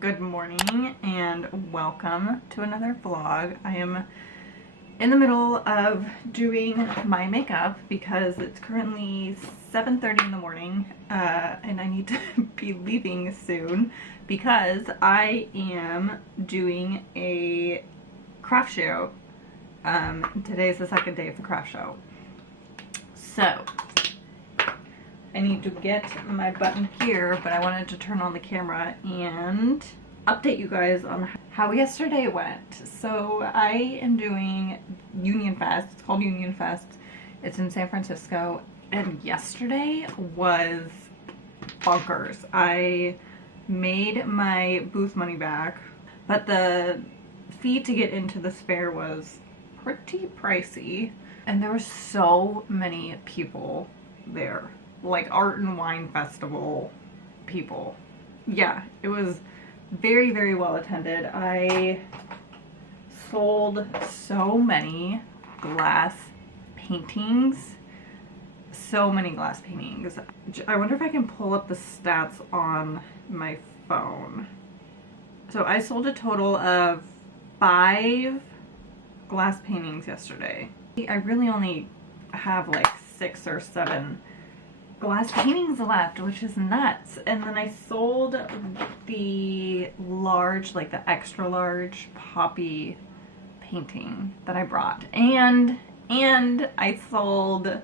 Good morning and welcome to another vlog. I am in the middle of doing my makeup because it's currently 7:30 in the morning and I need to be leaving soon because I am doing a craft show. Today's the second day of the craft show. So I need to get my button here, but I wanted to turn on the camera and update you guys on how yesterday went. So I am doing Union Fest. It's called Union Fest. It's in San Francisco. And yesterday was bonkers. I made my booth money back, but the fee to get into the fair was pretty pricey. And there were so many people there. Like art and wine festival people. Yeah, it was very, very well attended. I sold so many glass paintings. So many glass paintings. I wonder if I can pull up the stats on my phone. So I sold a total of 5 glass paintings yesterday. I really only have like 6 or 7 glass paintings left, which is nuts. And then I sold the large, like the extra large poppy painting that I brought. And I sold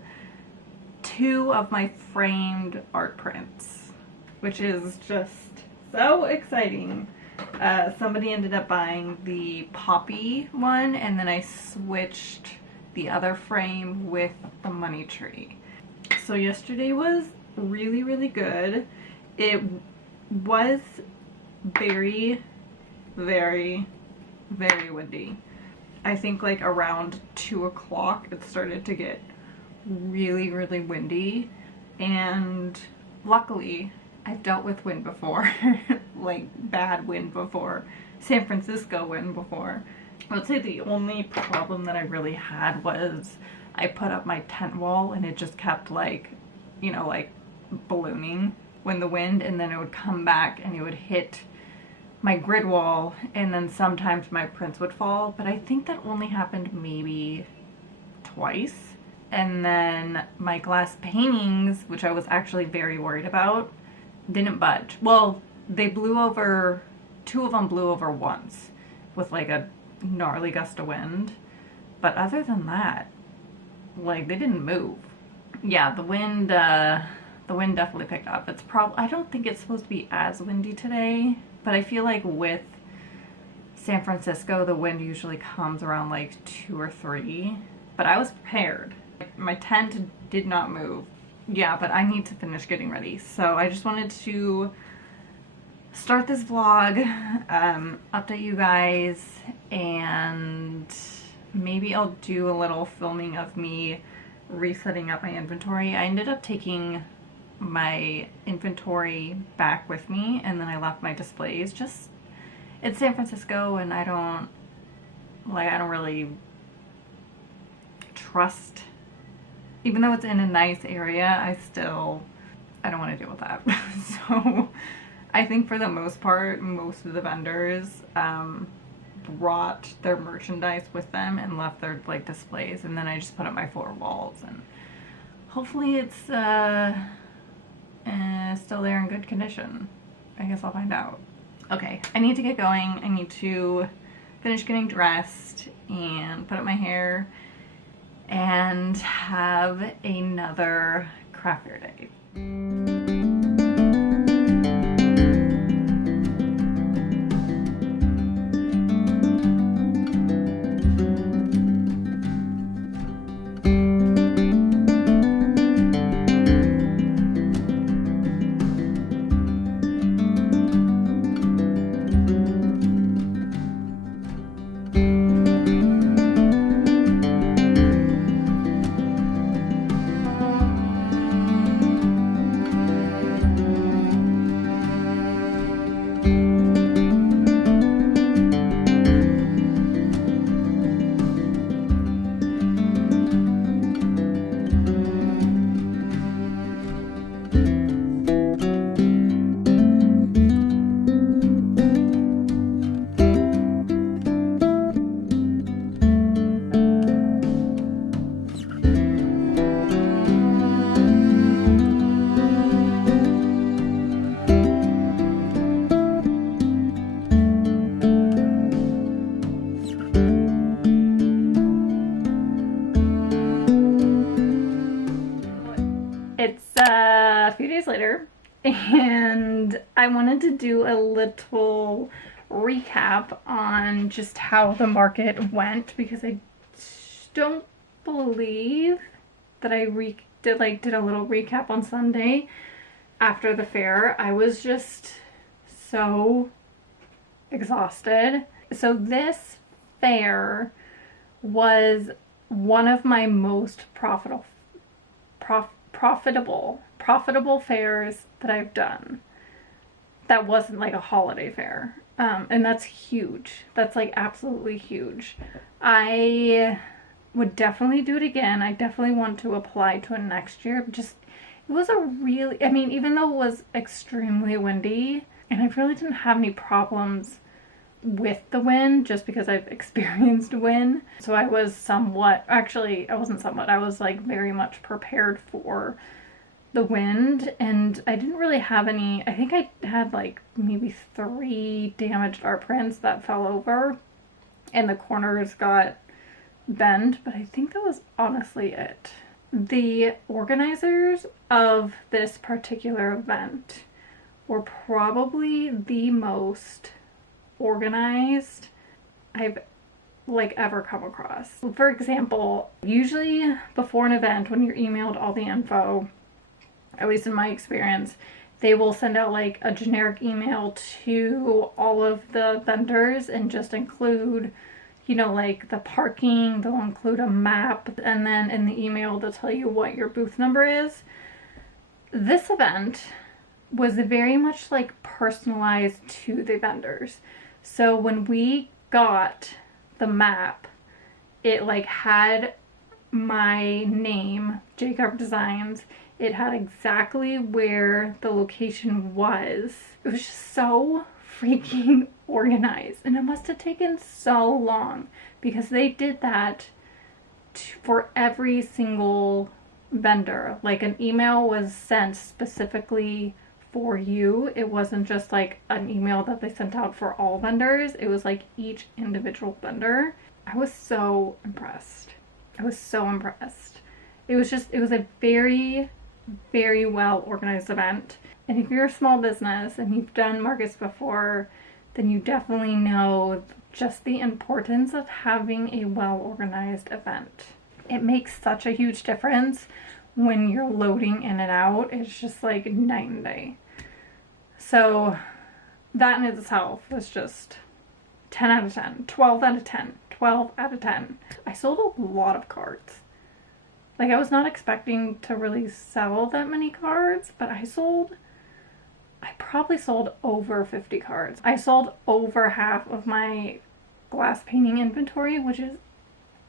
2 of my framed art prints, which is just so exciting. Somebody ended up buying the poppy one, and then I switched the other frame with the money tree. So yesterday was really, really good. It was very, very, very windy. I think like around 2 o'clock it started to get really, really windy, and luckily I've dealt with wind before, like bad wind before, San Francisco wind before. I would say the only problem that I really had was I put up my tent wall and it just kept like, you know, like ballooning when the wind, and then it would come back and it would hit my grid wall, and then sometimes my prints would fall, but I think that only happened maybe twice. And then my glass paintings, which I was actually very worried about, didn't budge. Well, they blew over, 2 of them blew over once with like a gnarly gust of wind, but other than that, like, they didn't move. Yeah, the wind definitely picked up. It's I don't think it's supposed to be as windy today, but I feel like with San Francisco, the wind usually comes around like 2 or 3, but I was prepared. My tent did not move. Yeah, but I need to finish getting ready. So I just wanted to start this vlog, update you guys, and maybe I'll do a little filming of me resetting up my inventory. I ended up taking my inventory back with me, and then I left my displays. Just, it's San Francisco and I don't Like, I don't really trust, even though it's in a nice area, I don't want to deal with that. So I think for the most part, most of the vendors brought their merchandise with them and left their like displays, and then I just put up my 4 walls, and hopefully it's still there in good condition. I guess I'll find out. Okay, I need to get going. I need to finish getting dressed and put up my hair and have another craft fair day. It's a few days later, and I wanted to do a little recap on just how the market went, because I don't believe that I did a little recap on Sunday after the fair. I was just so exhausted. So this fair was one of my most profitable fairs that I've done. That wasn't like a holiday fair. And that's huge. That's like absolutely huge. I would definitely do it again. I definitely want to apply to it next year. Just, it was a really, I mean, even though it was extremely windy, and I really didn't have any problems with the wind, just because I've experienced wind. So I was somewhat, actually, I wasn't somewhat, I was like very much prepared for the wind, and I didn't really have any. I think I had like maybe 3 damaged art prints that fell over and the corners got bent, but I think that was honestly it. The organizers of this particular event were probably the most organized I've like ever come across. For example, usually before an event, when you're emailed all the info, at least in my experience, they will send out like a generic email to all of the vendors and just include, you know, like the parking, they'll include a map, and then in the email they'll tell you what your booth number is. This event was very much like personalized to the vendors. So when we got the map, it like had my name, Jacob Designs. It had exactly where the location was. It was just so freaking organized, and it must have taken so long because they did that for every single vendor. Like an email was sent specifically for you. It wasn't just like an email that they sent out for all vendors. It was like each individual vendor. I was so impressed. I was so impressed. It was a very, very well organized event. And if you're a small business and you've done markets before, then you definitely know just the importance of having a well organized event. It makes such a huge difference when you're loading in and out. It's just like night and day. So that in itself was just 10 out of 10, 12 out of 10, 12 out of 10. I sold a lot of cards. Like, I was not expecting to really sell that many cards, but I probably sold over 50 cards. I sold over half of my glass painting inventory, which is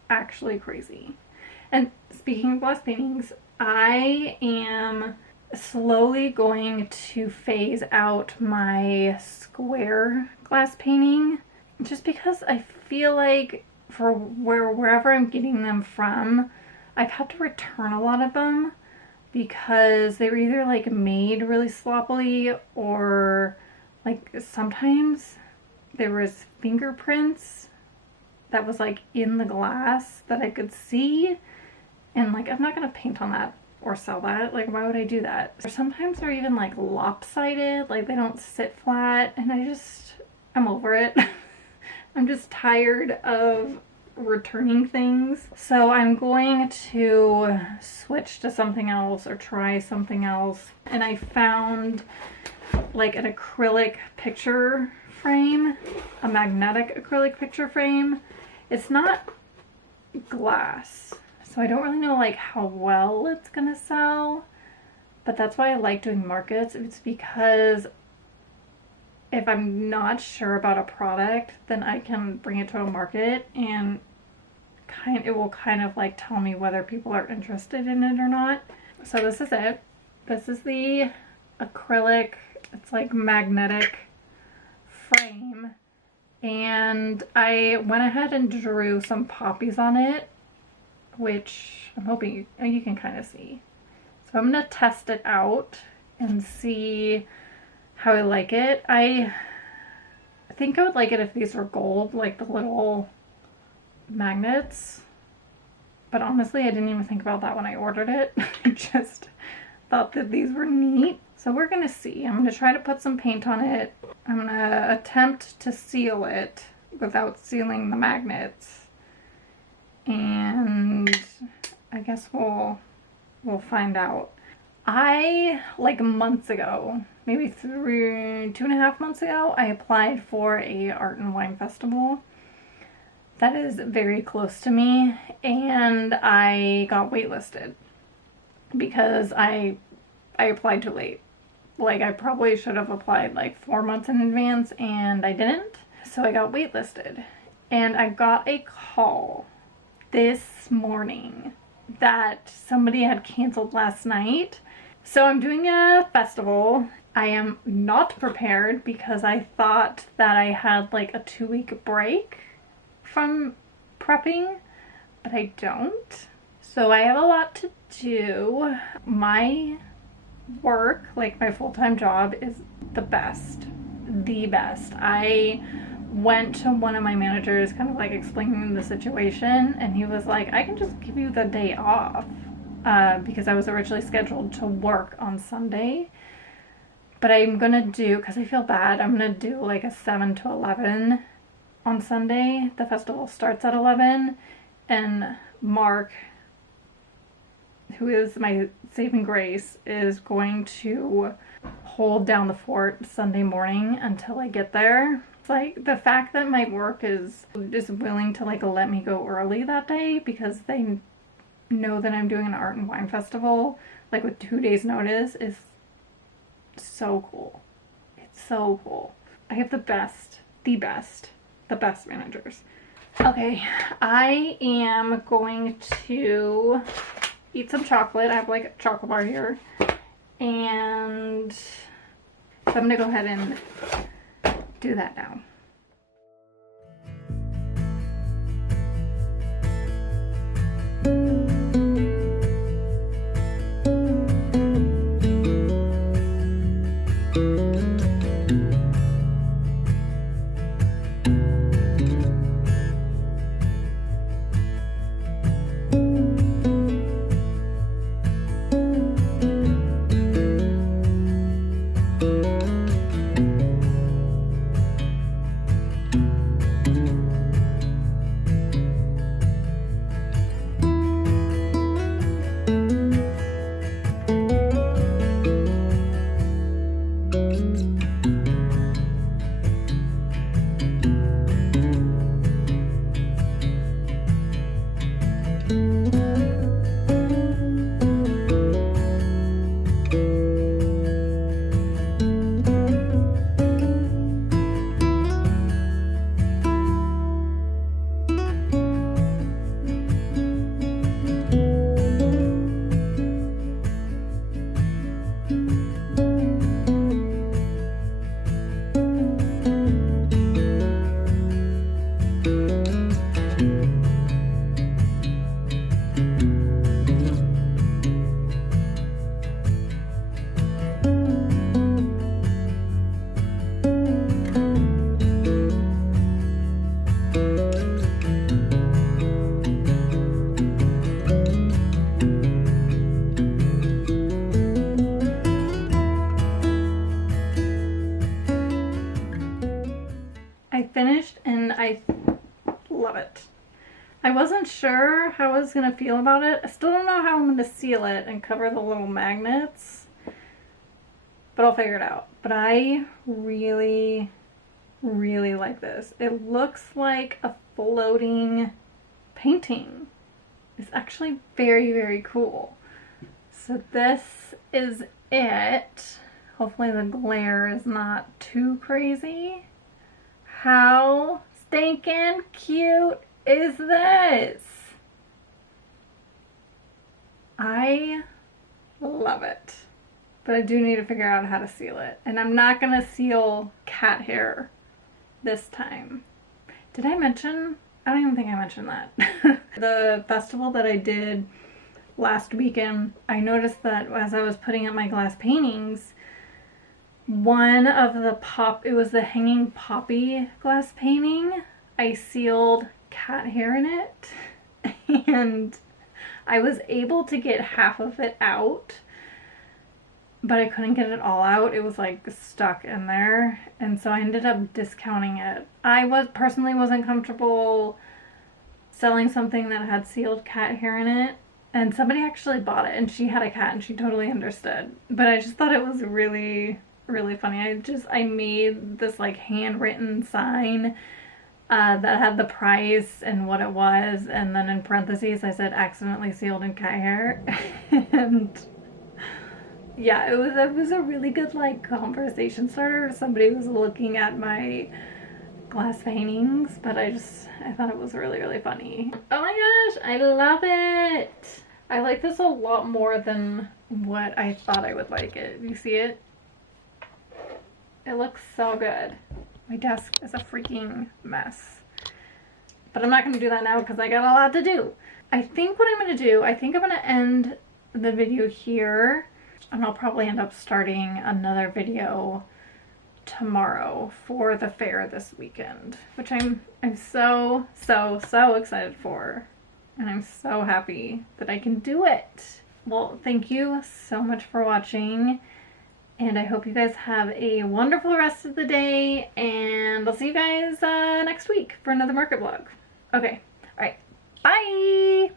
actually crazy. And speaking of glass paintings, I am slowly going to phase out my square glass painting just because I feel like for wherever I'm getting them from, I've had to return a lot of them because they were either like made really sloppily or like sometimes there was fingerprints that was like in the glass that I could see, and like I'm not gonna paint on that or sell that. Like, why would I do that? Or sometimes they're even like lopsided, like they don't sit flat, and I'm over it. I'm just tired of returning things. So I'm going to switch to something else or try something else. And I found like an acrylic picture frame, a magnetic acrylic picture frame. It's not glass, so I don't really know like how well it's gonna sell, but that's why I like doing markets. It's because if I'm not sure about a product, then I can bring it to a market and it will kind of like tell me whether people are interested in it or not. So this is it. This is the acrylic, it's like magnetic frame, and I went ahead and drew some poppies on it, which I'm hoping you can kind of see. So I'm gonna test it out and see how I like it. I think I would like it if these were gold, like the little magnets, but honestly I didn't even think about that when I ordered it. I just thought that these were neat. So we're gonna see. I'm gonna try to put some paint on it. I'm gonna attempt to seal it without sealing the magnets, and I guess we'll find out. I, like months ago, maybe 2.5 months ago, I applied for a art and wine festival that is very close to me, and I got waitlisted because I applied too late. Like, I probably should have applied like 4 months in advance, and I didn't, so I got waitlisted. And I got a call this morning that somebody had canceled last night. So I'm doing a festival. I am not prepared because I thought that I had like a 2-week break from prepping, but I don't. So I have a lot to do. My work, like my full-time job, is the best. I went to one of my managers kind of like explaining the situation, and he was like, I can just give you the day off because I was originally scheduled to work on Sunday, but I'm gonna do, because I feel bad, I'm gonna do like a 7 to 11 on Sunday. The festival starts at 11, and Mark, who is my saving grace, is going to hold down the fort Sunday morning until I get there. It's like the fact that my work is willing to like let me go early that day because they know that I'm doing an art and wine festival like with 2 days notice is so cool. It's so cool. I have the best managers. Okay, I am going to eat some chocolate. I have like a chocolate bar here, and so I'm gonna go ahead and do that now. love it. I wasn't sure how I was going to feel about it. I still don't know how I'm going to seal it and cover the little magnets, but I'll figure it out. But I really, really like this. It looks like a floating painting. It's actually very, very cool. So this is it. Hopefully the glare is not too crazy. How stinking cute is this? I love it. But I do need to figure out how to seal it. And I'm not gonna seal cat hair this time. Did I mention? I don't even think I mentioned that. The festival that I did last weekend, I noticed that as I was putting up my glass paintings, one of the it was the hanging poppy glass painting, I sealed cat hair in it, and I was able to get half of it out, but I couldn't get it all out. It was like stuck in there, and so I ended up discounting it. I personally wasn't comfortable selling something that had sealed cat hair in it, and somebody actually bought it, and she had a cat and she totally understood, but I just thought it was really, really funny. I made this like handwritten sign that had the price and what it was, and then in parentheses I said accidentally sealed in cat hair. And yeah, it was a really good like conversation starter. Somebody was looking at my glass paintings, but I thought it was really, really funny. Oh my gosh, I love it. I like this a lot more than what I thought I would like it. You see it? It looks so good. My desk is a freaking mess. But I'm not going to do that now because I got a lot to do. I think what I'm going to do, I think I'm going to end the video here. And I'll probably end up starting another video tomorrow for the fair this weekend, which I'm so excited for, and I'm so happy that I can do it. Well, thank you so much for watching, and I hope you guys have a wonderful rest of the day, and I'll see you guys next week for another market vlog. Okay, all right, bye.